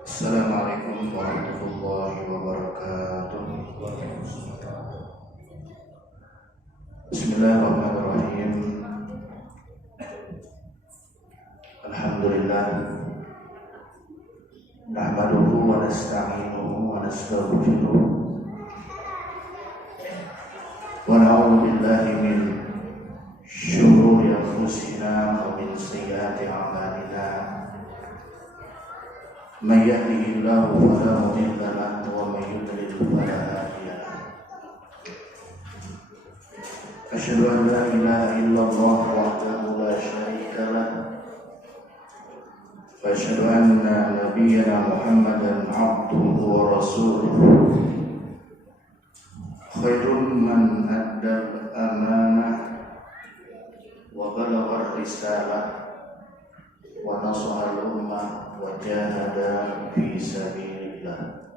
Assalamualaikum warahmatullahi wabarakatuh. Bismillahirrahmanirrahim. Alhamdulillah. Nahmaduhu wa nasta'inuhu wa nastaghfiruh. Wa na'udzu billahi min syururi anfusina wa min sayyiati a'malina. Man yahdihillahu fala mudilla lahu wa man yudlil fala hadiya lahu. Asyhadu an la ilaha illallah wahdahu la syarika lahu wa asyhadu anna nabiyyana Muhammadan abduhu wa rasuluh. Khairun man addal amanah wa balagha risalah wa nasaha al-ummah wa jahada fi sabilillah.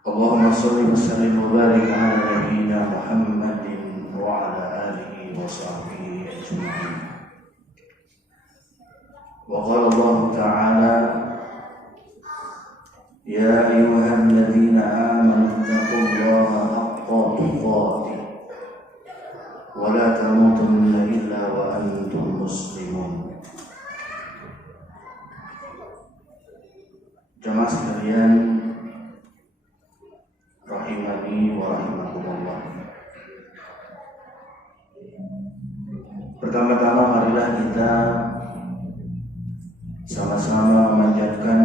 Allahumma shalli wa sallim wa barik ala nabiyyina Muhammadin wa ala alihi wa sahbihi ajma'in. Wa qala Allah ta'ala, ya ayyuhalladzina amanu taqullaha haqqa tuqatih wa la tamutunna illa wa antum muslimun. Jamaah sekalian rahimani wa rahimakumullah. Pertama-tama marilah kita sama-sama memanjatkan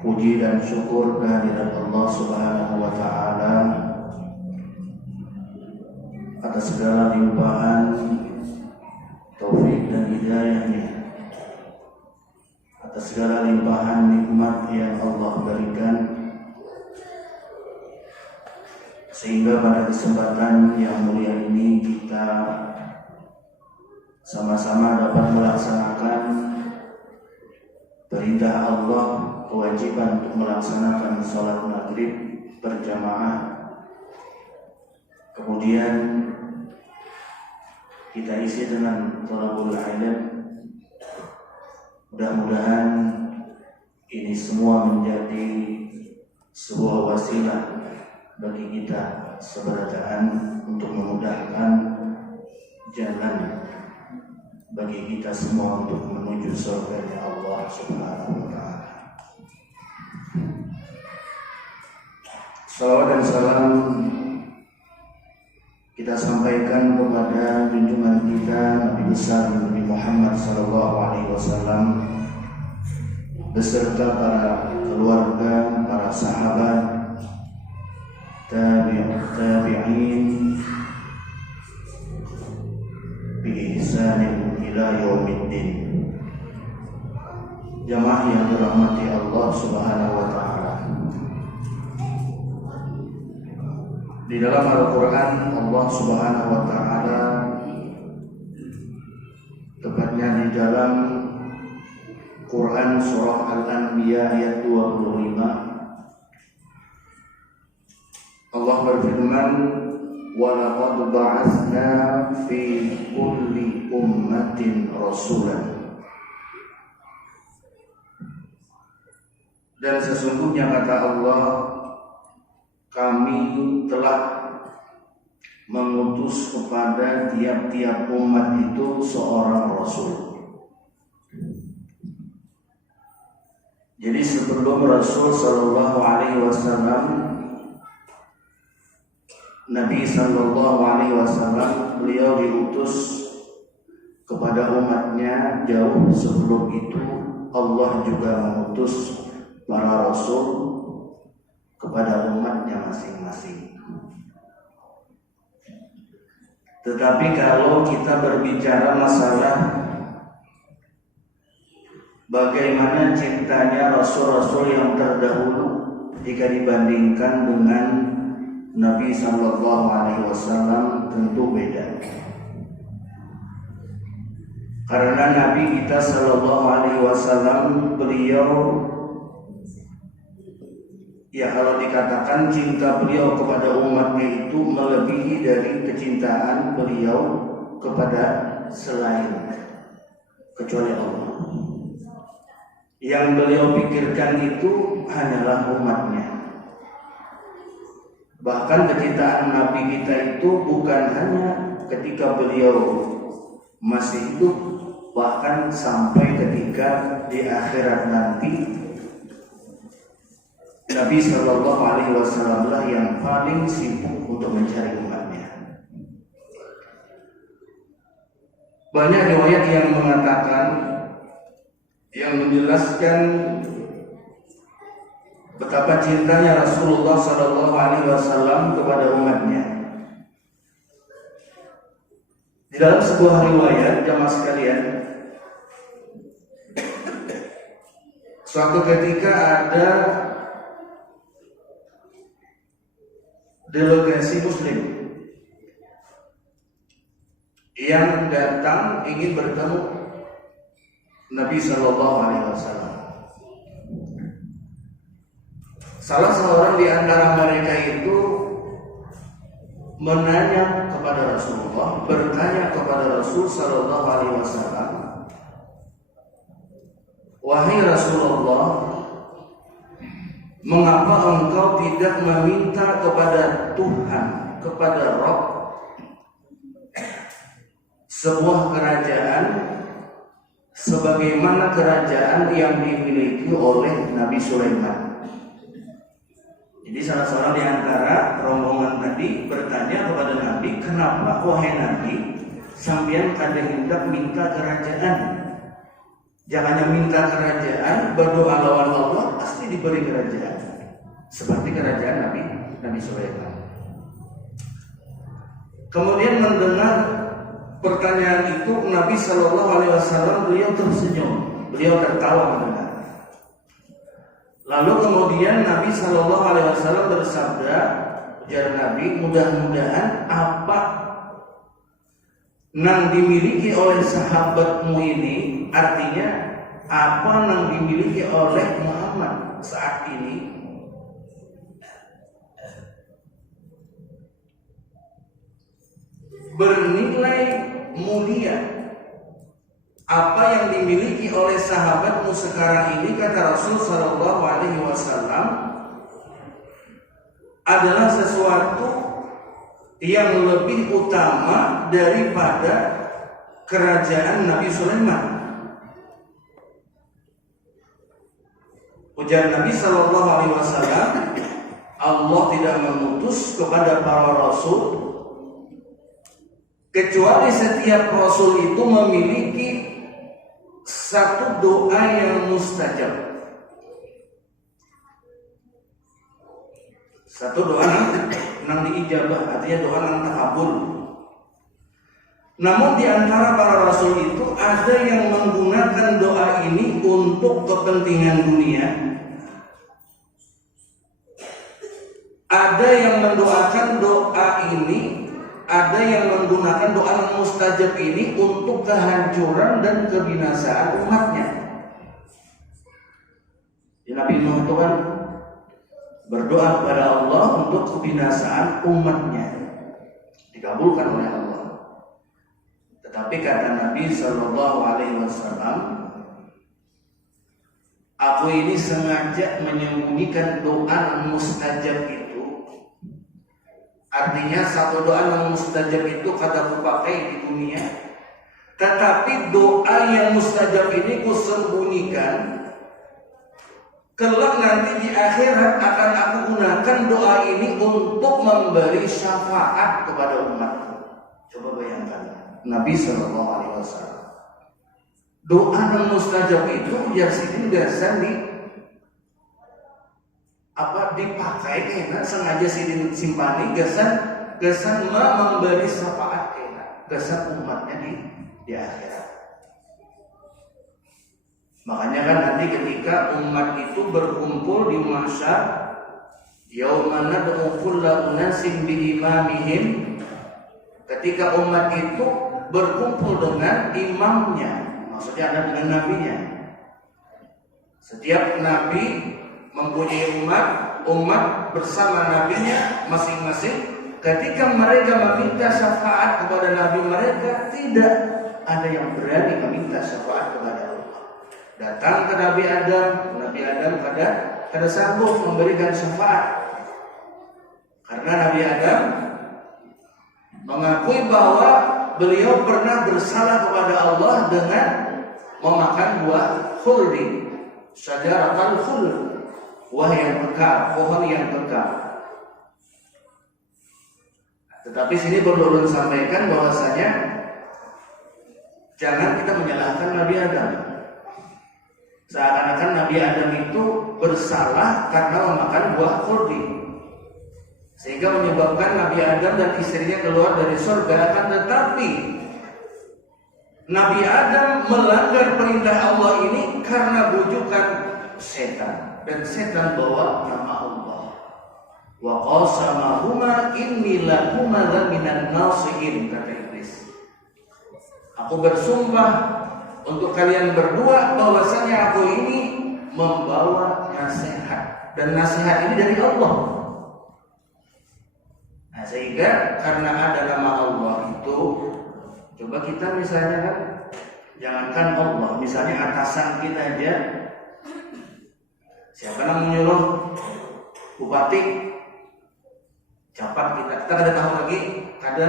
puji dan syukur kehadirat Allah Subhanahu wa taala atas segala limpahan taufik dan hidayahnya, atas segala limpahan nikmat yang Allah berikan, sehingga pada kesempatan yang mulia ini kita sama-sama dapat melaksanakan perintah Allah, kewajiban untuk melaksanakan sholat maghrib berjamaah. Kemudian kita isi dengan thalabul ilm. Mudah-mudahan ini semua menjadi sebuah wasilah bagi kita seberjaan untuk memudahkan jalan bagi kita semua untuk menuju surga Allah Subhanahu wa taala. Salawat dan salam kita sampaikan kepada junjungan kita Nabi besar Nabi Muhammad sallallahu alaihi wasallam beserta para keluarga, para sahabat, tabi'in bi ihsanin ila yaumiddin. Jamaah yang dirahmati Allah Subhanahu wa taala. Di dalam Al-Quran Allah Subhanahu wa ta'ala, tepatnya di dalam Quran surah Al-Anbiya ayat 25, Allah berfirman, wa laqad ba'atsna fi kulli ummatin rasulan. Dan sesungguhnya kata Allah, kami telah mengutus kepada tiap-tiap umat itu seorang rasul. Jadi sebelum Rasul sallallahu alaihi wasallam, Nabi sallallahu alaihi wasallam, beliau diutus kepada umatnya. Jauh sebelum itu Allah juga mengutus para rasul kepada umatnya masing-masing. Tetapi kalau kita berbicara masalah bagaimana cintanya rasul-rasul yang terdahulu jika dibandingkan dengan Nabi sallallahu alaihi wasallam, tentu beda. Karena Nabi kita sallallahu alaihi wasallam, beliau, ya kalau dikatakan cinta beliau kepada umatnya itu melebihi dari kecintaan beliau kepada selain kecuali Allah. Yang beliau pikirkan itu hanyalah umatnya. Bahkan kecintaan Nabi kita itu bukan hanya ketika beliau masih hidup, bahkan sampai ketika di akhirat nanti Nabi Shallallahu Alaihi Wasallam lah yang paling sibuk untuk mencari umatnya. Banyak riwayat yang mengatakan, yang menjelaskan betapa cintanya Rasulullah Shallallahu Alaihi Wasallam kepada umatnya. Di dalam sebuah riwayat, jamaah sekalian, suatu ketika ada delegasi Muslim yang datang ingin bertemu Nabi Shallallahu Alaihi Wasallam. Salah seorang di antara mereka itu menanya kepada Rasulullah, bertanya kepada Rasul Shallallahu Alaihi Wasallam, wahai Rasulullah, mengapa engkau tidak meminta kepada Tuhan, kepada Rabb, sebuah kerajaan sebagaimana kerajaan yang dimiliki oleh Nabi Sulaiman? Jadi salah seorang di antara rombongan tadi bertanya kepada Nabi, kenapa wahai Nabi sampeyan kadang hendak minta kerajaan? Jangannya minta kerajaan, berdoa lawan Allah pasti diberi kerajaan. Seperti kerajaan Nabi Sulaiman. Kemudian mendengar pertanyaan itu, Nabi Shallallahu Alaihi Wasallam beliau tersenyum, beliau tertawa mendengar. Lalu kemudian Nabi Shallallahu Alaihi Wasallam bersabda, ujar Nabi, mudah-mudahan apa yang dimiliki oleh sahabatmu ini, artinya apa yang dimiliki oleh Muhammad saat ini, bernilai mulia. Apa yang dimiliki oleh sahabatmu sekarang ini, kata Rasul Shallallahu Alaihi Wasallam, adalah sesuatu yang lebih utama daripada kerajaan Nabi Sulaiman. Ujar Nabi Shallallahu Alaihi Wasallam, Allah tidak mengutus kepada para rasul kecuali setiap rasul itu memiliki satu doa yang mustajab. Satu doa yang diijabah, artinya doa yang takabul. Namun di antara para rasul itu ada yang menggunakan doa ini untuk kepentingan dunia. Ada yang mendoakan doa ini, ada yang menggunakan doa yang mustajab ini untuk kehancuran dan kebinasaan umatnya. Ya, Nabi Nuh itu kan berdoa kepada Allah untuk kebinasaan umatnya, dikabulkan oleh Allah. Tetapi kata Nabi Shallallahu Alaihi Wasallam, aku ini sengaja menyembunyikan doa mustajab itu. Artinya satu doa yang mustajab itu kataku pakai di dunia, tetapi doa yang mustajab ini kusembunyikan. Kelak nanti di akhirat akan aku gunakan doa ini untuk memberi syafaat kepada umatku. Coba bayangkan, Nabi Shallallahu Alaihi Wasallam, doa yang mustajab itu yasin biasa dipakai kena sengaja simpani gesan memberi syafaat kena gesan umatnya di akhirat. Makanya kan nanti ketika umat itu berkumpul di mahsyar, yauma nad'u kulla unasin bi imamihim, ketika umat itu berkumpul dengan imamnya, maksudnya ada dengan nabinya. Setiap nabi mempunyai umat bersama nabinya masing-masing. Ketika mereka meminta syafaat kepada nabi mereka, tidak ada yang berani meminta syafaat kepada Allah. datang ke Nabi Adam kada sanggup memberikan syafaat. Karena Nabi Adam mengakui bahwa beliau pernah bersalah kepada Allah dengan memakan buah khuldi, syajaratul khuld, buah yang kekal, pohon yang kekal. Tetapi sini perlu ulun sampaikan bahwasanya jangan kita menyalahkan Nabi Adam. Seakan-akan Nabi Adam itu bersalah karena memakan buah khuldi, sehingga menyebabkan Nabi Adam dan istrinya keluar dari surga. Akan tetapi Nabi Adam melanggar perintah Allah ini karena bujukan setan, dan setan bawa nama Allah. Wa qasamahuma inni lakuma laminan nasihin, kata iblis. Aku bersumpah untuk kalian berdua bahwasanya aku ini membawa nasihat, dan nasihat ini dari Allah. Nah, sehingga karena ada nama Allah itu, coba kita misalnya kan, jangankan Allah, misalnya atasan kita aja, siapa yang menyuruh bupati, cepat kita kada tahu lagi, kada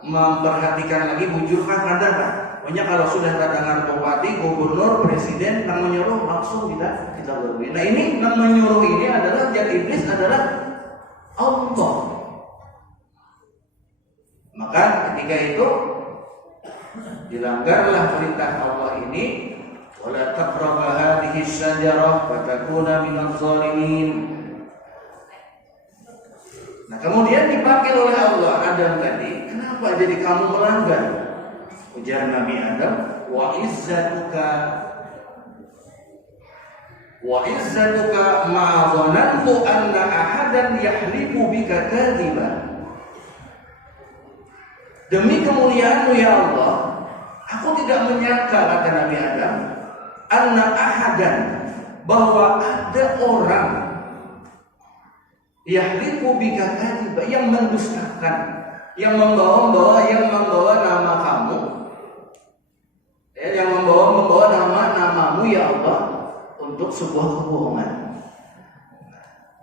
memperhatikan lagi bujurkan kada kan. Pokoknya kalau sudah terdengar bupati, gubernur, presiden yang menyuruh, langsung kita lalui. Nah, ini yang menyuruh ini adalah jadi iblis adalah Allah. Maka ketika itu dilanggarlah perintah Allah ini, wala taqrabu hadhihi syajarah fatakuna minadh dhalimin. Nah, kemudian dipanggil oleh Allah Adam tadi, kenapa jadi kamu melanggar? Ujar Nabi Adam, wa izzatuka ma dhanantu anna ahadan yahlifu bika kadhiba. Demi kemuliaan-Mu ya Allah, aku tidak menyangka, kata Nabi Adam, anna ahadan, bahwa ada orang yahlifu bika kadhiba, yang mendustakan, yang membawa nama kamu, yang membawa namamu ya Allah untuk sebuah kebohongan.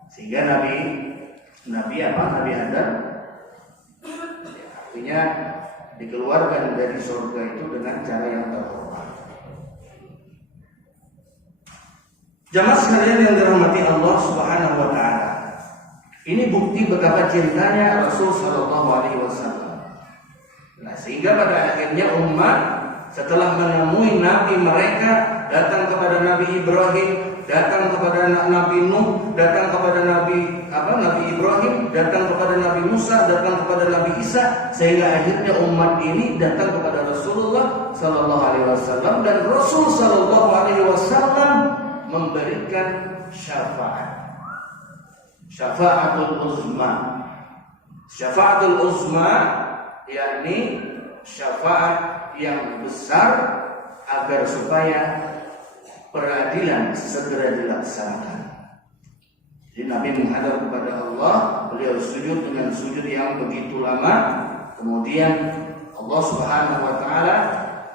Sehingga Nabi Adam artinya dikeluarkan dari surga itu dengan cara yang terhormat. Jamaah sekalian yang dirahmati Allah Subhanahu wa taala, ini bukti betapa cintanya Rasul sallallahu alaihi wasallam. Nah, sehingga pada akhirnya umat setelah menemui nabi mereka, datang kepada Nabi Ibrahim, datang kepada Nabi Nuh, datang kepada Nabi Ibrahim, datang kepada Nabi Musa, datang kepada Nabi Isa, sehingga akhirnya umat ini datang kepada Rasulullah sallallahu alaihi wasallam, dan Rasul sallallahu alaihi wasallam memberikan syafaatul uzma. Syafaatul uzma yakni syafaat yang besar agar supaya peradilan segera dilaksanakan. Jadi Nabi menghadap kepada Allah, beliau sujud dengan sujud yang begitu lama. Kemudian Allah Subhanahu wa taala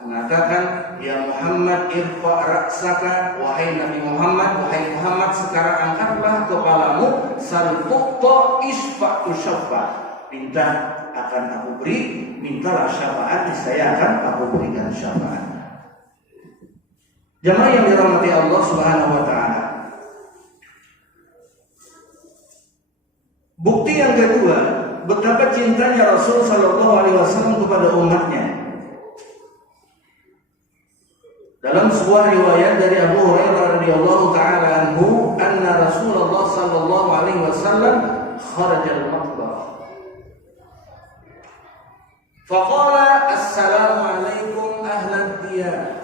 mengatakan, "Ya Muhammad, irfa ra'saka," wahai Nabi Muhammad, wahai Muhammad, sekarang angkatlah kepalamu, saltuqa isfa'tu syafa', minta akan aku beri, mintalah syafaat, saya akan aku berikan syafaat. Jamaah yang dirahmati Allah Subhanahu wa taala, bukti yang kedua betapa cintanya Rasul sallallahu alaihi wasallam kepada umatnya. Dalam sebuah riwayat dari Abu Hurairah radhiyallahu taala anhu, anna Rasulullah sallallahu alaihi wasallam kharaja al-maqbarah. Faqala assalamu alaikum ahlan diyar.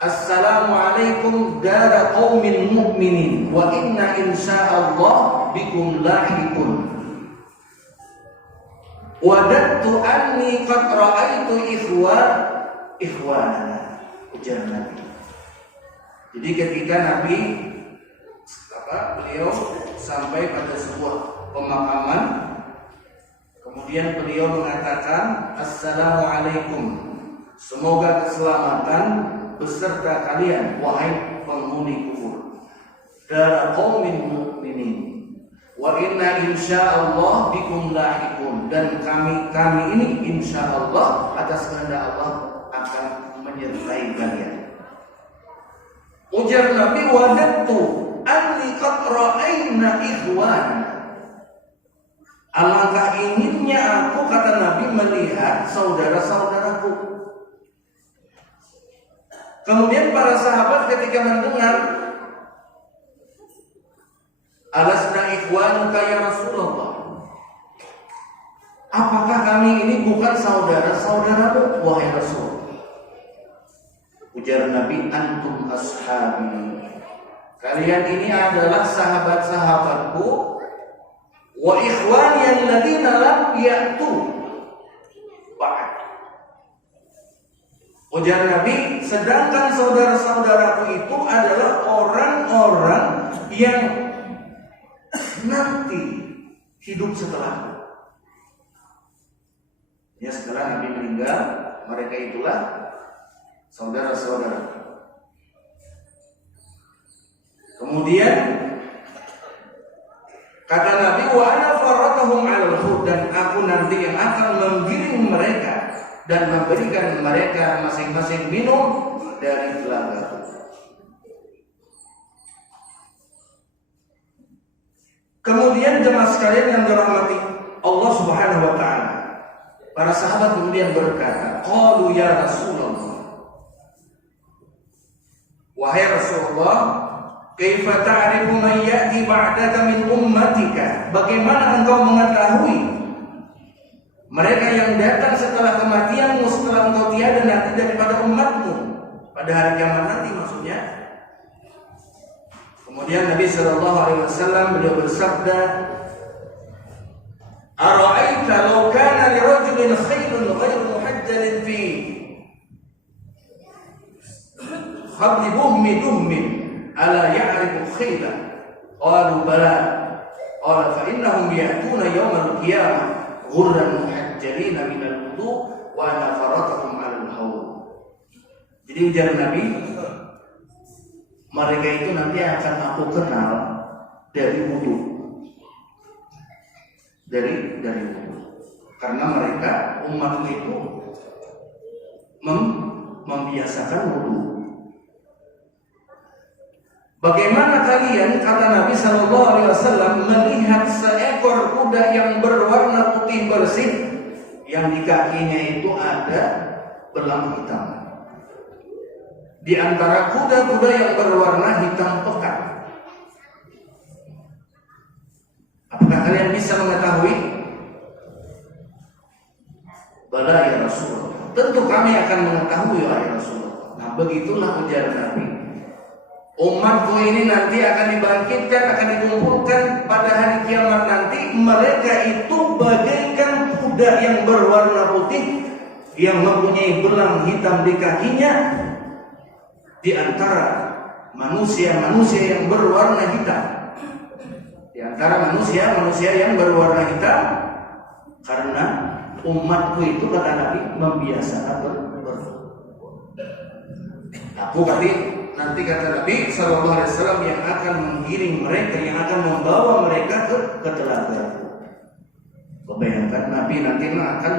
Assalamu alaikum dara qaumin mu'minin wa inna insyaallah bikum lahiqun. Wadattu anni qad ra'aitu ikhwanana, ujar Nabi. Jadi ketika beliau sampai pada sebuah pemakaman, kemudian beliau mengatakan assalamu alaikum, Semoga keselamatan beserta kalian wahai penghuni kubur. Dara qaumin mu'minin. Wa inna insyaallah bikum lahiqun, dan kami ini insyaallah atas kehendak Allah akan menyertai kalian. Ujar Nabi, wadattu anni qad ra'ayna ikhwan. Alangkah inginnya aku, kata Nabi, melihat saudara-saudaraku. Kemudian para sahabat ketika mendengar, alasna ikhwanuka ya Rasulullah, apakah kami ini bukan saudara-saudaramu wahai Rasul? Ujar Nabi, antum ashabi, kalian ini adalah sahabat-sahabatku, wa ikhwani alladziina lam ya'tu ba'd. Ujar Nabi, sedangkan saudara-saudaraku itu adalah orang-orang yang nanti hidup setelahku. Ya, setelah Nabi meninggal, mereka itulah saudara-saudara. Kemudian kata Nabi, wa ana faratahum 'alal hud, dan aku nanti yang akan menggiring mereka dan memberikan mereka masing-masing minum dari telaga. Kemudian jemaah sekalian yang dirahmati Allah Subhanahu wa taala, para sahabat kemudian berkata, qalu ya Rasulullah, wahai Rasulullah, kaifa ta'rifu man ya'ti ba'daka min ummatika, bagaimana engkau mengetahui mereka yang datang setelah kematianmu, setelah engkau tiada nanti daripada umatmu pada hari kiamat nanti, maksudnya. Kemudian Nabi sallallahu alaihi wasallam beliau bersabda, ara'aita law kana li rajulin khayrun ghairu muhajjalin fi khabli duhmin ala ya'rifu khayla, qalu bala, qala fa innahum ya'tuna yawmal qiyamah ghurran muhajjalina min al-wudu wa ana faratahum 'alal haud. Jadi ujar Nabi, mereka itu nanti akan aku kenal dari wudu, dari wudu, karena mereka umat itu membiasakan wudu. Bagaimana kalian, kata Nabi sallallahu alaihi wasallam, melihat seekor kuda yang berwarna putih bersih, yang di kakinya itu ada belang hitam, di antara kuda-kuda yang berwarna hitam pekat? Apakah kalian bisa mengetahui? Bala ya Rasulullah, tentu kami akan mengetahui ya Rasulullah. Nah, begitulah ujar Nabi, umatku ini nanti akan dibangkitkan, akan dikumpulkan pada hari kiamat nanti. Mereka itu bagaikan kuda yang berwarna putih, yang mempunyai belang hitam di kakinya, di antara manusia-manusia yang berwarna hitam. Di antara manusia-manusia yang berwarna hitam, karena umatku itu, kata Nabi, membiasakan aku nanti kata Nabi sallallahu alaihi wasallam, yang akan menggiring mereka, yang akan membawa mereka ke telaga. Bayangkan, Nabi nanti akan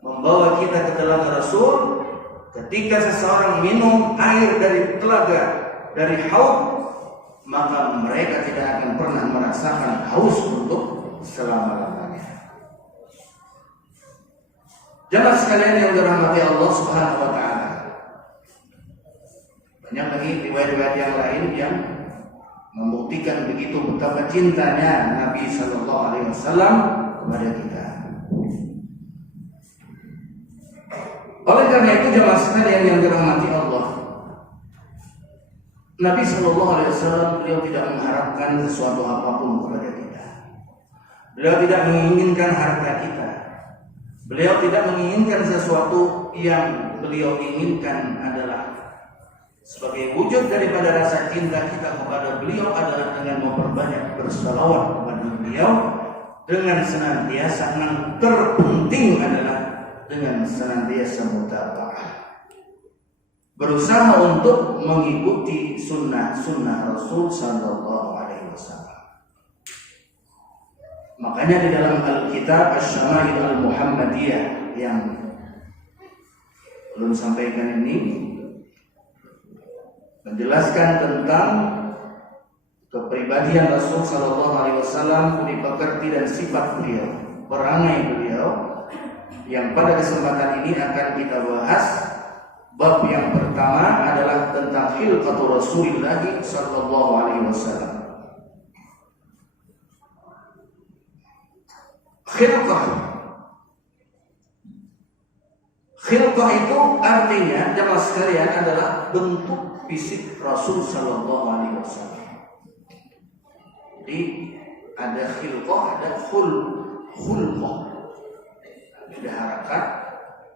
membawa kita ke telaga Rasul. Ketika seseorang minum air dari telaga, dari haud, maka mereka tidak akan pernah merasakan haus untuk selama-lamanya. Jemaah sekalian yang dirahmati Allah Subhanahu wa taala, banyak lagi riwayat-riwayat yang lain yang membuktikan begitu betapa cintanya Nabi sallallahu alaihi wasallam kepada kita. Oleh karena itu jemaah sekalian yang dirahmati Allah, Nabi sallallahu alaihi wasallam beliau tidak mengharapkan sesuatu apapun kepada kita. Beliau tidak menginginkan harta kita. Beliau tidak menginginkan sesuatu. Yang beliau inginkan adalah sebagai wujud daripada rasa cinta kita kepada beliau adalah dengan memperbanyak berselawat kepada beliau, dengan senantiasa yang terpenting adalah dengan senantiasa mutaba'ah, berusaha untuk mengikuti sunnah-sunnah Rasul Sallallahu Alaihi Wasallam. Makanya di dalam Alkitab Asy-Syama'il Al-Muhammadiyah yang belum sampaikan ini menjelaskan tentang kepribadian Rasul Sallallahu Alaihi Wasallam, budi pekerti dan sifat beliau, perangai beliau, yang pada kesempatan ini akan kita bahas. Bab yang pertama adalah tentang khilqatu Rasulillah Sallallahu Alaihi Wasallam. Khilqah itu artinya jamaah sekalian adalah bentuk fisik Rasul Sallallahu Alaihi Wasallam. Jadi ada khilqah, ada khulqah. Beda harakat.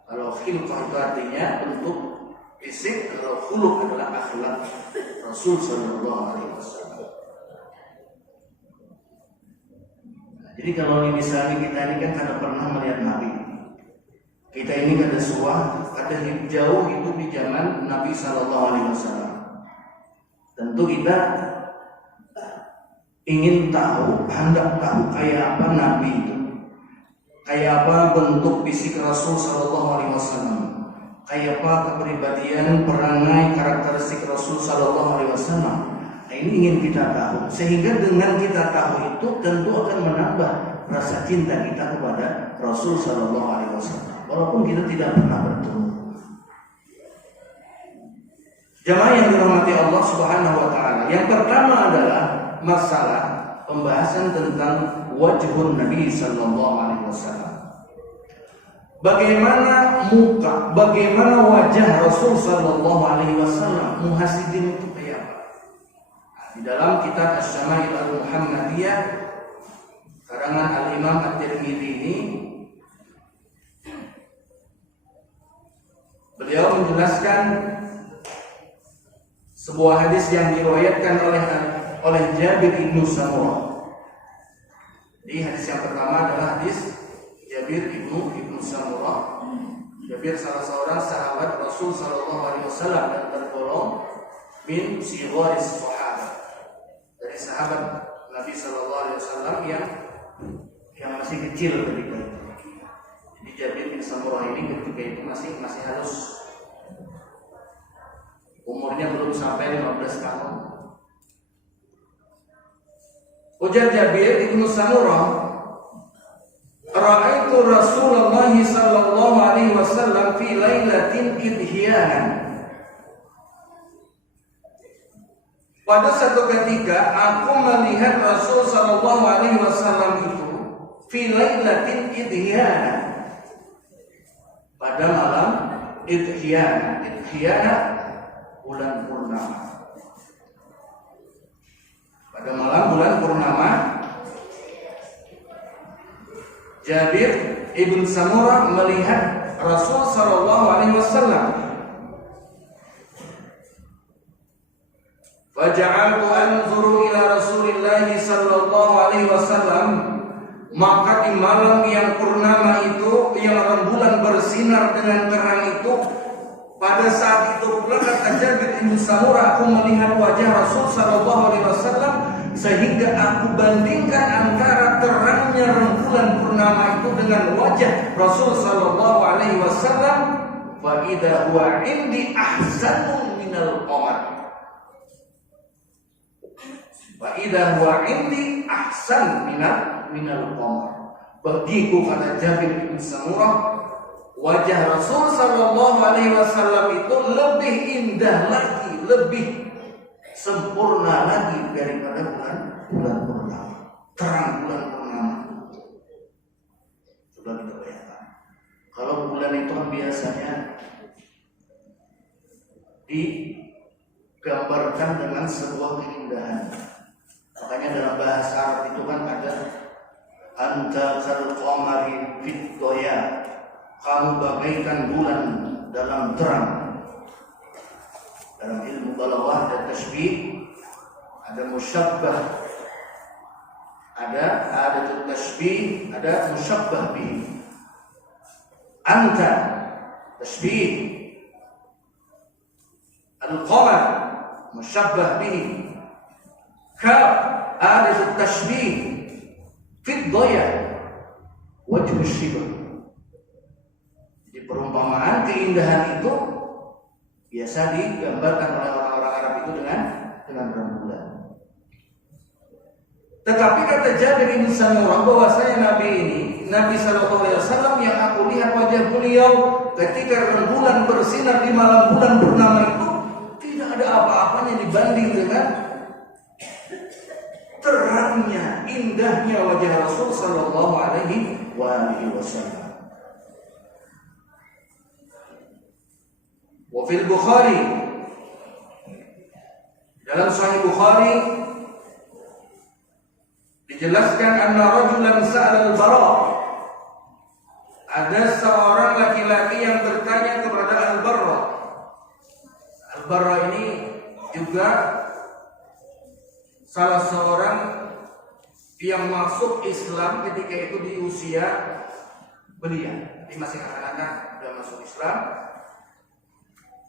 Kalau khilqah itu artinya bentuk fisik, kalau khuluq adalah akhlak Rasul Sallallahu Alaihi Wasallam. Jadi kalau misalnya kita ini kan kada pernah melihat Nabi, kita ini kada jauh hidup di zaman Nabi Sallallahu Alaihi Wasallam. Tentu kita ingin tahu, hendak tahu kayak apa Nabi itu, kayak apa bentuk fisik Rasul Sallallahu Alaihi Wasallam, kayak apa kepribadian, perangai, karakteristik Rasul Sallallahu Alaihi Wasallam. Nah, ini ingin kita tahu, sehingga dengan kita tahu itu tentu akan menambah rasa cinta kita kepada Rasul Sallallahu Alaihi Wasallam, walaupun kita tidak pernah bertemu. Jamaah yang dirahmati Allah Subhanahu Wa Taala, yang pertama adalah masalah pembahasan tentang wajhun Nabi Sallallahu Alaihi Wasallam. Bagaimana muka, bagaimana wajah Rasul Sallallahu Alaihi Wasallam? Muhasibin itu kayak apa? Di dalam kitab Asy-Syama'il Al-Muhammadiyah karangan Al-Imam At-Tirmidzi ini, beliau menjelaskan sebuah hadis yang diriwayatkan oleh Jabir bin Samurah. Jadi hadis yang pertama adalah hadis Jabir bin Samurah. Jabir salah seorang sahabat Rasul Sallallahu Alaihi Wasallam dan tergolong min sigharis sahabat, dari sahabat Nabi Sallallahu Alaihi Wasallam yang masih kecil ketika itu. Jadi Jabir bin Samurah ini ketika itu masih halus, umurnya belum sampai 15 tahun. Ujar Jabir bin Samurah, ra'aitu Rasulullah sallallahu alaihi wasallam fi lailatin idhiyanan. Pada satu ketika aku melihat Rasul sallallahu alaihi wasallam itu fi lailatin idhiyanan, pada malam idhiyanan. Idhiyanan bulan purnama. Pada malam bulan purnama, Jabir ibn Samurah melihat Rasul Sallallahu Alaihi Wasallam. Faja'altu anzuru ila Rasulillah Sallallahu Alaihi Wasallam. Maka di malam yang purnama itu, yang rembulan bersinar dengan terang itu, pada saat itu pula kata Jabir bin Samurah, aku melihat wajah Rasul Sallallahu Alaihi Wasallam, sehingga aku bandingkan antara terangnya rembulan purnama itu dengan wajah Rasul Sallallahu Alaihi Wasallam. Fa idza huwa indi ahsanu minal qamar. Fa idza huwa indi ahsan minal qamar. Bagiku, kata Jabir bin Samurah, wajah Rasul Sallallahu Alaihi Wasallam itu lebih indah lagi, lebih sempurna lagi daripada bulan purnama, terang bulan purnama. Coba kita bayangkan, kalau bulan itu kan biasanya digambarkan dengan sebuah keindahan. Makanya dalam bahasa Arab itu kan ada anta kal qamari fid doya, kamu bagaikan bulan dalam terang. Dalam ilmu balaghah ada tashbih, ada musyabbah, ada tashbih, ada musyabbah bihi. anta, tashbih. Al-qamar musyabbah bihi. Kaf alif tashbih. Fid dhaya wajhu syibah. Jadi perumpamaan keindahan itu biasa digambarkan oleh orang-orang Arab itu dengan rembulan. Tetapi kata Jabir bin Samurah bahwasanya Nabi sallallahu alaihi wasallam yang aku lihat wajah beliau ketika rembulan bersinar di malam bulan purnama itu tidak ada apa-apanya dibanding dengan terangnya, indahnya wajah Rasul sallallahu alaihi wasallam. Wa fil Bukhari, dalam Sahih Bukhari dijelaskan anna rajulan sa'al al-Bara, ada seorang laki-laki yang bertanya kepada Al-Barra. Al-Barra ini juga salah seorang yang masuk Islam ketika itu di usia belia. Dia masih anak-anak sudah masuk Islam.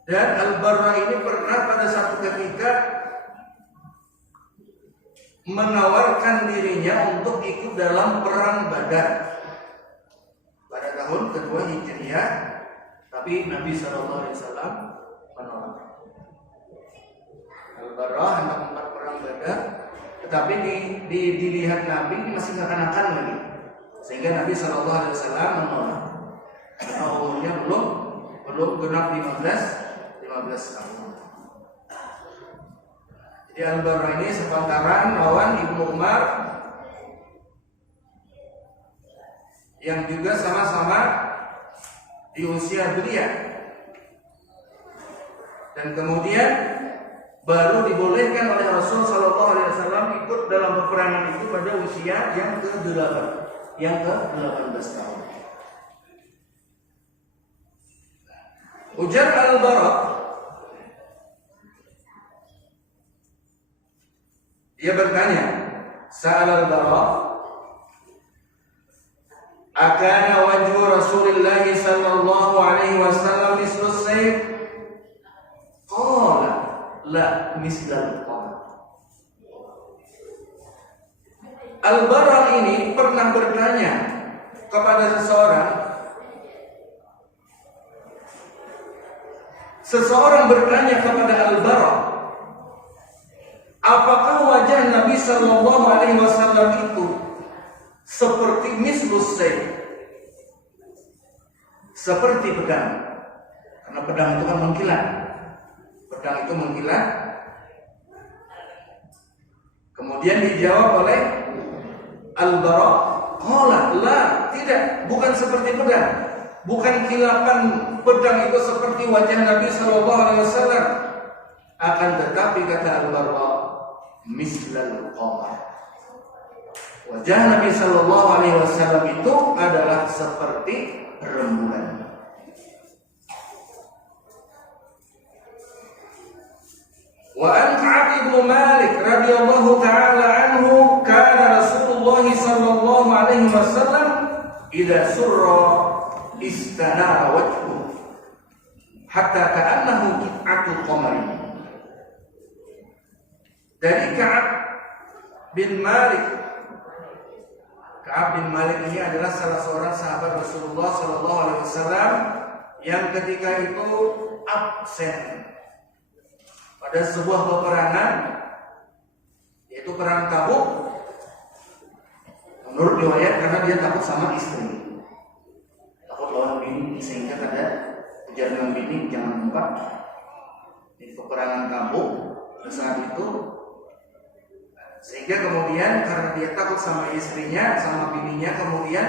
Dan Al-Barra ini pernah pada satu ketika menawarkan dirinya untuk ikut dalam perang Badar pada tahun kedua Hijriah, tapi Nabi SAW menolak. Al-Barra hendak membuat perang Badar, tetapi dilihat Nabi ini masih kekanak-kanak lagi, sehingga Nabi SAW menolak. Karena umurnya belum genap 15 tahun. Jadi Al-Barra ini sepantaran lawan Ibnu Umar yang juga sama-sama di usia belia. Dan kemudian baru dibolehkan oleh Rasul sallallahu alaihi wasallam ikut dalam peperangan itu pada usia yang ke-8, yang ke-18 tahun. Ujar Al-Barra, dia bertanya, Sa'al Al-Bara, akana wajhu Rasulullah sallallahu alaihi wasallam mislus sayf? Qala la mislal qamar. Al-Bara ini pernah bertanya kepada seseorang bertanya kepada Al-Bara, apakah wajah Nabi sallallahu alaihi wasallam itu seperti mislus sayf, seperti pedang? Karena pedang itu kan mengkilat. Pedang itu mengkilat. Kemudian dijawab oleh Al-Bara, qala la, tidak, bukan seperti pedang. Bukan kilapan pedang itu seperti wajah Nabi sallallahu alaihi wasallam. Akan tetapi kata Al-Bara, mislal qamar. Wajah Nabi sallallahu alaihi wasallam itu adalah seperti rembulan. Wa an Ka'ab bin Malik radhiyallahu ta'ala anhu, kana Rasulullah sallallahu alaihi wasallam idza surra istanara wajhu hatta ka'annahu qit'atul qamari. Dari Ka'ab bin Malik. Ka'ab bin Malik ini adalah salah seorang sahabat Rasulullah sallallahu alaihi wasallam yang ketika itu absen pada sebuah peperangan, yaitu perang Tabuk. Menurut riwayat karena dia takut sama istri, takut lawan bini, sehingga ada kejar dengan bini, jangan lupa. Di peperangan Tabuk saat itu, sehingga kemudian karena dia takut sama istrinya, sama bininya, kemudian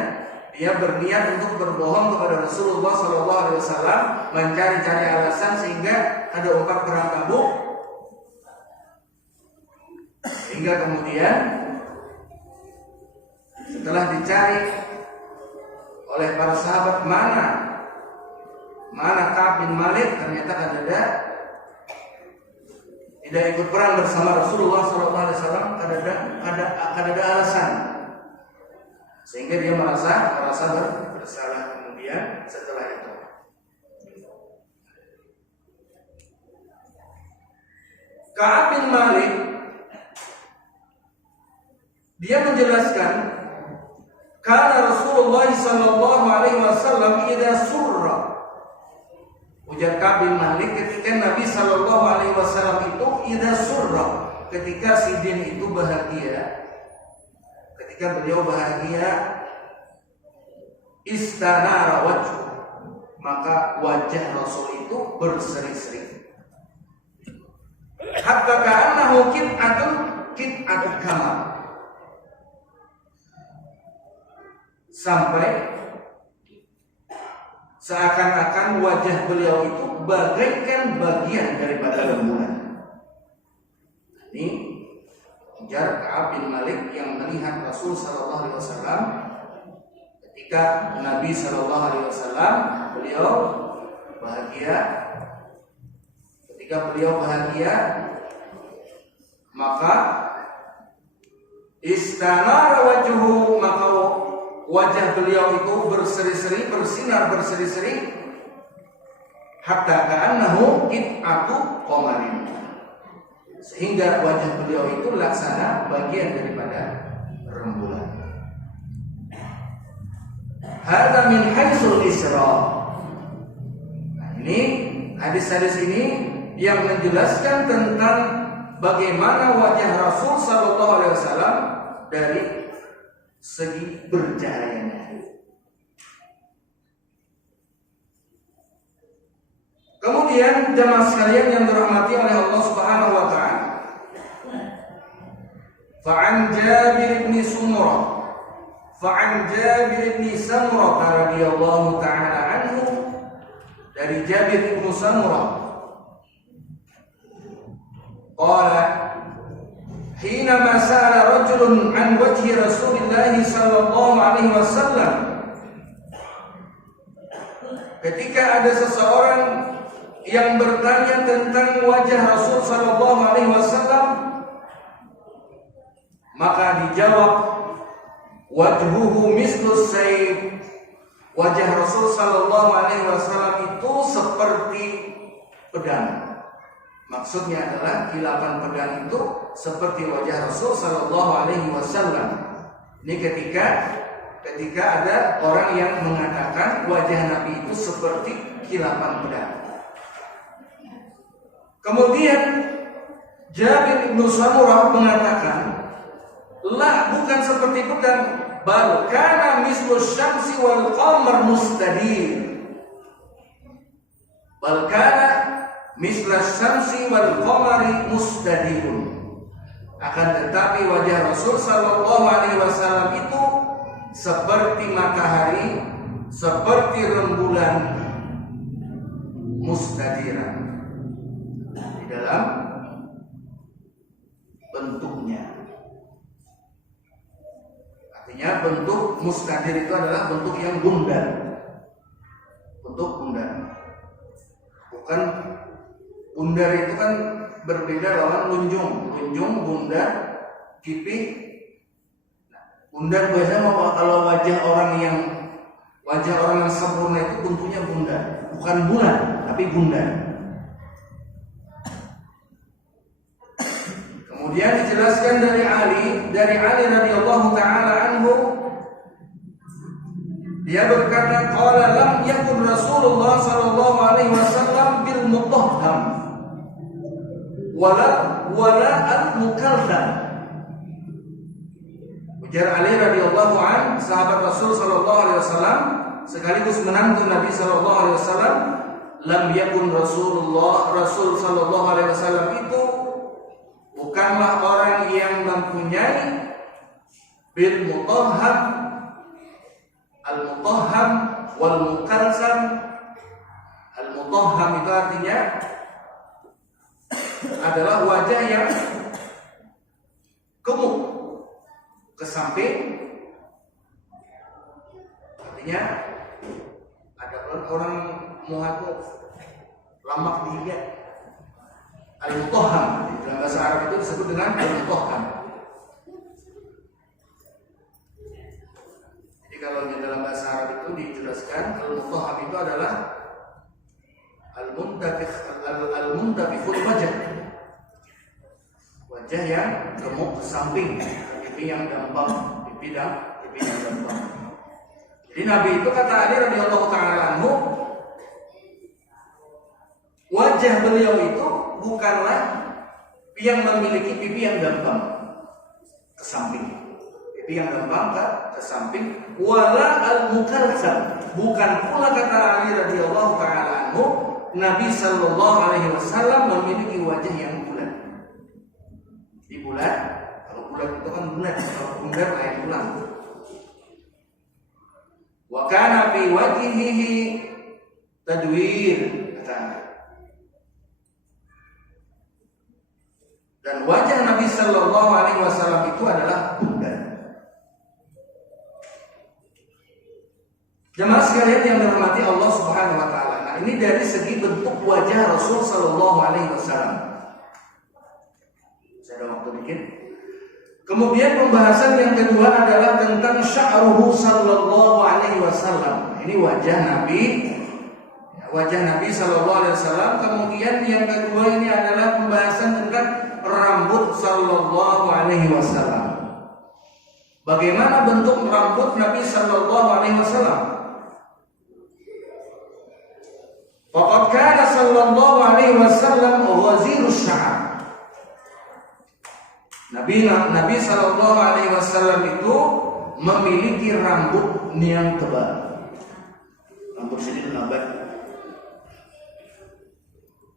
dia berniat untuk berbohong kepada Rasulullah SAW, mencari-cari alasan sehingga ada ungkap perang Tabuk, sehingga kemudian setelah dicari oleh para sahabat mana Ka'ab bin Malik, ternyata tidak ikut perang bersama Rasulullah SAW, ada alasan, sehingga dia merasa bersalah. kemudian setelah itu Ka'ab bin Malik dia menjelaskan karena Rasulullah sallallahu alaihi wasallam idza surra. Ujar Ka'ab bin Malik, ketika Nabi sallallahu alaihi wasallam itu idza surra, ketika sidin itu bahagia, ketika beliau bahagia, istanara wajhu, maka wajah Rasul itu berseri-seri. Hatta ka'annahu qit'atun kamar. Sampai seakan-akan wajah beliau itu bagaikan bagian daripada rembulan. Ini ujar Ka'ab bin Malik yang melihat Rasul sallallahu alaihi wasallam ketika Nabi sallallahu alaihi wasallam beliau bahagia. Ketika beliau bahagia, maka istanara wajhuhu, maka wajah beliau itu berseri-seri, bersinar berseri-seri, hatta ka'annahu qit'atu qamarin, sehingga wajah beliau itu laksana bagian daripada rembulan. Hadza min haitsul isra. Nah, ini hadis-hadis ini yang menjelaskan tentang bagaimana wajah Rasul sallallahu alaihi wasallam dari segi bercahayanya. Kemudian jemaah sekalian yang dirahmati oleh Allah Subhanahu wa taala. Fa'an Jabir bin Samurah radhiyallahu taala anhu, dari Jabir bin Samurah, qala حينما سأل رجل عن وجه رسول الله صلى الله عليه وسلم, ketika ada seseorang yang bertanya tentang wajah Rasul sallallahu alaihi wasallam, maka dijawab, wajhuhu mislus sayf, wajah Rasul sallallahu alaihi wasallam itu seperti pedang. Maksudnya adalah kilapan pedang itu seperti wajah Rasul sallallahu alaihi wasallam. Ini ketika ada orang yang mengatakan wajah Nabi itu seperti kilapan pedang. Kemudian Jabir bin Samurah mengatakan, "La, bukan seperti pedang, bal kana mislu syamsi wal qamar mustadir." Bal kana misla syamsi wal qamari mustadirun. Akan tetapi wajah Rasul sallallahu alaihi wasallam itu seperti matahari, seperti rembulan, mustadiran, di dalam bentuknya. Artinya bentuk mustadir itu adalah bentuk yang bundar. Bentuk bundar. Bukan bundar itu kan berbeda lawan lunjung. Lunjung, bundar, kipik. Nah, bundar biasanya kalau wajah orang yang sempurna itu bentuknya bundar, bukan bulat, tapi bundar. Kemudian dijelaskan dari Ali radhiyallahu taala anhu, dia berkata, qala lam yakun Rasulullah sallallahu alaihi wasallam bil mutahham wala al-mukallam. Ujar Ali radhiyallahu an, sahabat Rasul sallallahu alaihi wasallam sekaligus menantu Nabi sallallahu alaihi wasallam, lam yakun Rasul sallallahu alaihi wasallam itu bukanlah orang yang mempunyai bil mutahham, al-mutahham wal mukalsam. Al-mutahham itu artinya adalah wajah yang gemuk ke samping. Artinya ada orang muhatu lamak dilihat. Al-mutahham dalam bahasa Arab itu disebut dengan al-mutahham. Jadi kalau di dalam bahasa Arab itu dijelaskan wajah yang gemuk ke samping, pipi yang dambang, pipi yang dambang. Jadi Nabi itu kata Ali radhiyallahu taala anhu, wajah beliau itu bukanlah yang memiliki pipi yang dambang ke samping, pipi yang dambang ke samping, wala al-mukalsam, bukan pula kata Ali radhiyallahu taala anhu, Nabi sallallahu alaihi wasallam memiliki wajah yang bulat. Di bulat, kalau bulat itu kan bulat, kalau bundar kayak bulat. Wa kana fi wajhihi tadwir, kata. Dan wajah Nabi sallallahu alaihi wasallam itu adalah bundar. Jemaah sekalian yang dirahmati Allah Subhanahu wa taala. Nah, ini dari segi bentuk wajah Rasul sallallahu alaihi wasallam. Saya ada waktu dikit. Kemudian pembahasan yang kedua adalah tentang sya'ruhu sallallahu alaihi wasallam. Ini wajah Nabi, wajah Nabi sallallahu alaihi wasallam. Kemudian yang kedua ini adalah pembahasan tentang rambut sallallahu alaihi wasallam. Bagaimana bentuk rambut Nabi sallallahu alaihi wasallam? Faqad kana sallallahu alaihi wasallam ghazirus sya'r. Nabi sallallahu alaihi wasallam itu memiliki rambut yang tebal. Rambut sidin lebat.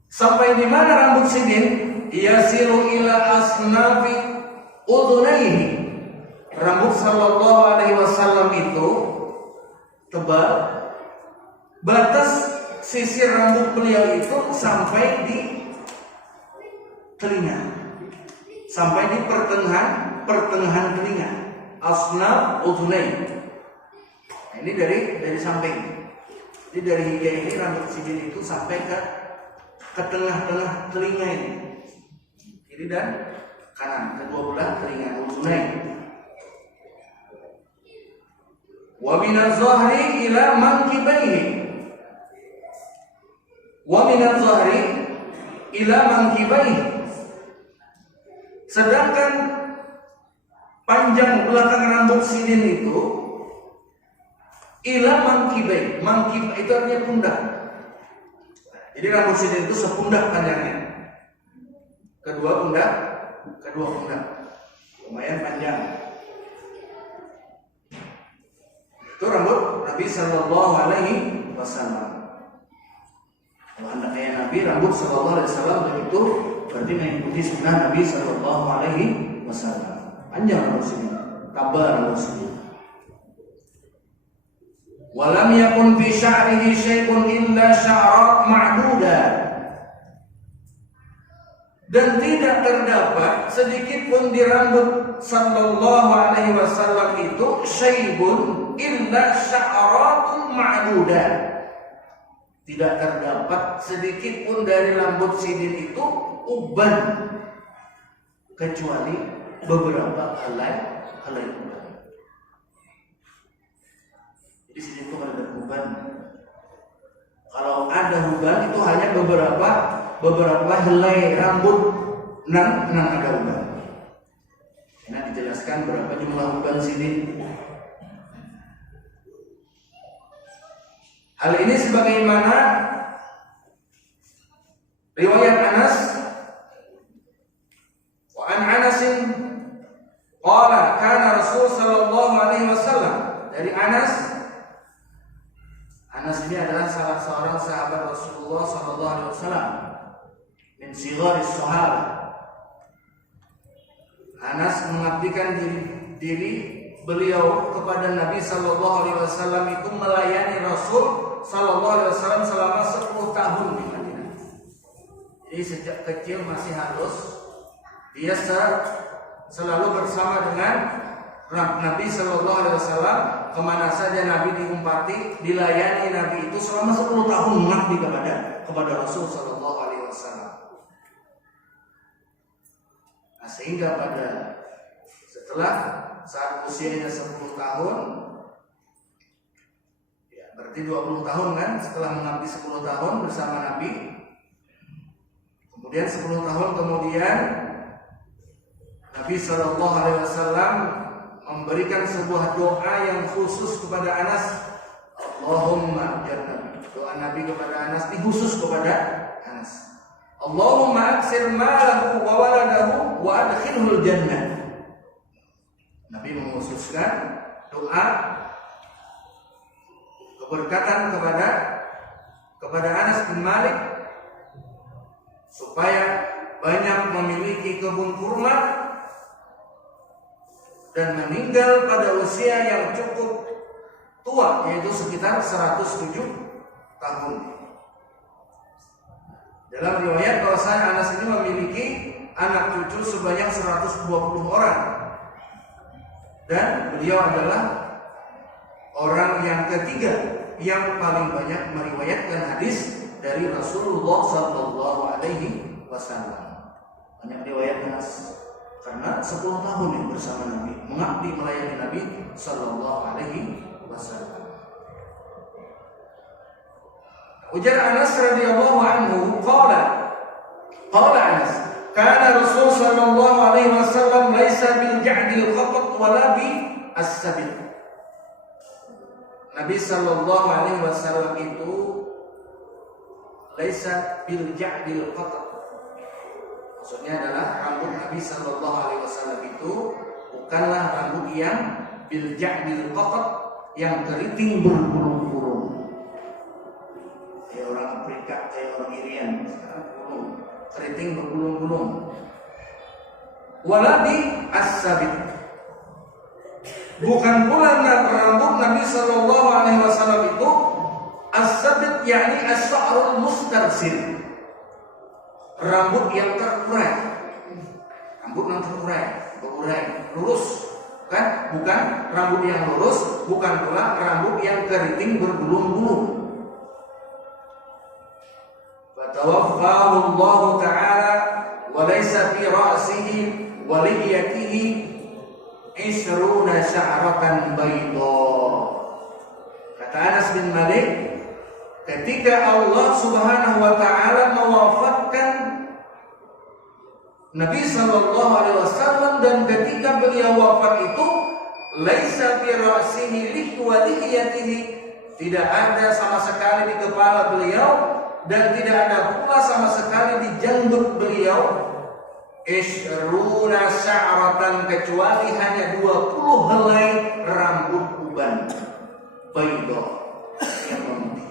Sampai di mana rambut sidin? Yasilu ila asnafi udhunaihi. Rambut sallallahu alaihi wasallam itu tebal. Batas sisir rambut beliau itu sampai di telinga, sampai di pertengahan telinga. Asnaf udhunain. Ini dari samping. Jadi dari hingga ini rambut sidin itu sampai ke tengah-tengah telinga ini, kiri dan kanan, kedua belah telinga, udhunain. Wa min az-zahri ila mankibaihi. Wa min az-zahri ila mankibaihi. Sedangkan panjang belakang rambut sidin itu ila mankibai. Mankib itu artinya pundak. Jadi rambut sidin itu sepundak panjangnya. Kedua pundak. Lumayan panjang. Itu rambut Nabi sallallahu alaihi wasallam. Kalau anda kayak Nabi, rambut sallallahu alaihi wasallam begitu, berarti mengikuti sunnah Nabi sallallahu alaihi wasallam. Panjang rambut sidin, tabal rambut sidin. Walam yakun fi sya'rihi syai'un illa sya'rat ma'duda. Dan tidak terdapat sedikit pun di rambut sallallahu alaihi wasallam itu syaibun illa sya'ratun ma'duda. Tidak terdapat sedikit pun dari rambut sidin itu uban, kecuali beberapa helai uban. Di sini itu ada uban. Kalau ada uban itu hanya beberapa helai rambut nang ada uban. Nah, dijelaskan berapa jumlah uban sidin. Hal ini sebagaimana riwayat Anas, wa an Anasin qala kana Rasul sallallahu alaihi wasallam. Dari Anas ini adalah salah seorang sahabat Rasulullah sallallahu alaihi wasallam min sigharis sahabat. Anas mengabdikan diri beliau kepada Nabi sallallahu alaihi wasallam itu melayani Rasul sallallahu alaihi wasallam selama 10 tahun di Madinah. Jadi sejak kecil masih halus, dia selalu bersama dengan Nabi sallallahu alaihi wasallam. Kemana saja Nabi diumpati, dilayani Nabi itu selama 10 tahun mengabdi kepada Rasul sallallahu alaihi wasallam. Nah, sehingga setelah saat usianya 10 tahun, ya berarti 20 tahun kan, setelah mengabdi 10 tahun bersama Nabi, kemudian 10 tahun kemudian Nabi Shallallahu Alaihi Wasallam memberikan sebuah doa yang khusus kepada Anas. Allahumma, doa Nabi kepada Anas dikhusus kepada Anas. Allahumma aksir malahu wa waladahu wa adkhilhul jannah. Nabi mengkhususkan doa keberkatan kepada Anas bin Malik supaya banyak memiliki kebun kurma dan meninggal pada usia yang cukup tua, yaitu sekitar 107 tahun. Dalam riwayat bahwasanya Anas ini memiliki anak cucu sebanyak 120 orang. Dan beliau adalah orang yang ketiga yang paling banyak meriwayatkan hadis dari Rasulullah Sallallahu Alaihi Wasallam. Banyak riwayat Anas karena 10 tahun yang bersama Nabi, mengabdi melayani Nabi Sallallahu Alaihi Wasallam. Ujar Anas radhiyallahu anhu, qala Anas, kana Rasul sallallahu alaihi wasallam laisa bil ja'dil khatat wala bi as-sabil. Nabi sallallahu alaihi wasallam itu laisa bil ja'dil khatat. Maksudnya adalah rambut Nabi sallallahu alaihi wasallam itu bukanlah rambut yang bil ja'dil khatat, yang keriting berbulung-bulung. Kayak orang Afrika, kayak orang Irian, keriting berbulung-bulung. Walabi as-sabit. Bukan pula rambut Nabi sallallahu alaihi wasallam itu as-sabit, yakni as-sa'rul mustarsil. Rambut yang terurai. Rambut yang berurai, lurus. Kan? Bukan rambut yang lurus, bukan pula rambut yang keriting berbulung-bulung. Fatawaffahu Allah Ta'ala wa laysa fi ra'sihi wa lihiyatihi 20 sya'ratan bayda. Kata Anas bin Malik, ketika Allah Subhanahu wa Ta'ala mewafatkan Nabi sallallahu alaihi wasallam, dan ketika beliau wafat itu laisa fi ra'sihi wa lihiyatihi, tidak ada sama sekali di kepala beliau dan tidak ada pula sama sekali di janggut beliau 20 sya'ratan, kecuali hanya 20 helai rambut uban bayda yang memutih.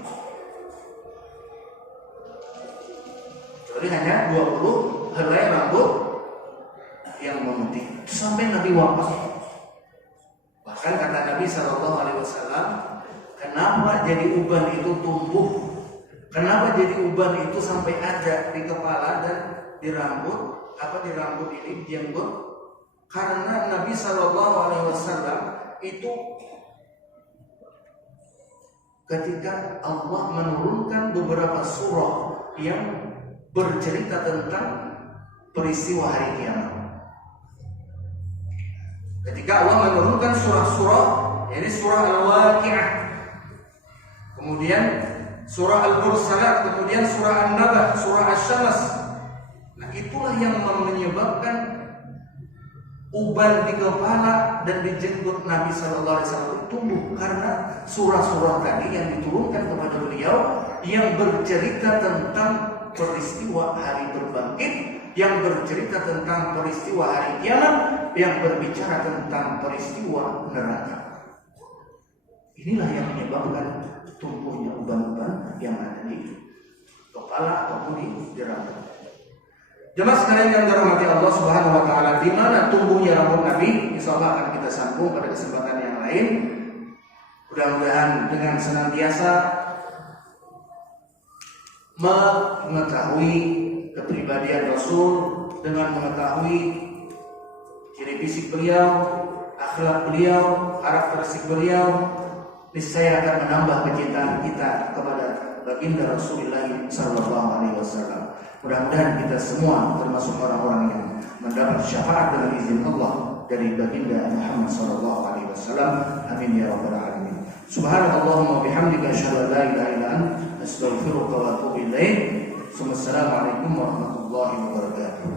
Kecuali hanya 20 helai rambut yang memutih. Itu sampai Nabi wafat. Bahkan kata Nabi sallallahu alaihi wasallam, kenapa jadi uban itu tumbuh? Kenapa jadi uban itu sampai ada di kepala dan di rambut? Di rambut ini, di janggut? Karena Nabi sallallahu alaihi wasallam itu ketika Allah menurunkan beberapa surah yang bercerita tentang peristiwa hari kiamat. Ketika Allah menurunkan surah-surah, yaitu surah Al-Waqi'ah, kemudian surah Al-Mursalat, kemudian surah An-Naba, surah Asy-Syams. Nah, itulah yang menyebabkan uban di kepala dan di jenggot Nabi sallallahu alaihi wasallam tumbuh, karena surah-surah tadi yang diturunkan kepada beliau yang bercerita tentang peristiwa hari berbangkit, yang bercerita tentang peristiwa hari kiamat, yang berbicara tentang peristiwa neraka. Inilah yang menyebabkan tumbuhnya uban-uban yang ada di kepala ataupun di rambut. Jemaah sekalian yang dirahmati Allah Subhanahu wa taala, di mana tumbuhnya rambut Nabi, insyaallah akan kita sambung pada kesempatan yang lain. Mudah-mudahan dengan senantiasa mengetahui kepribadian Rasul, dengan mengetahui ciri fisik beliau, akhlak beliau, karakteristik beliau, niscaya akan menambah kecintaan kita kepada baginda Rasulullah sallallahu alaihi wasallam. Mudah-mudahan kita semua termasuk orang-orang yang mendapat syafaat dengan izin Allah dari baginda Muhammad sallallahu alaihi wasallam. Amin ya rabbal alamin. Subhanallahumma wa bihamdika asyhadu an la ilaha illa anta astaghfiruka wa atubu ilaik. Wassalamualaikum warahmatullahi wabarakatuh.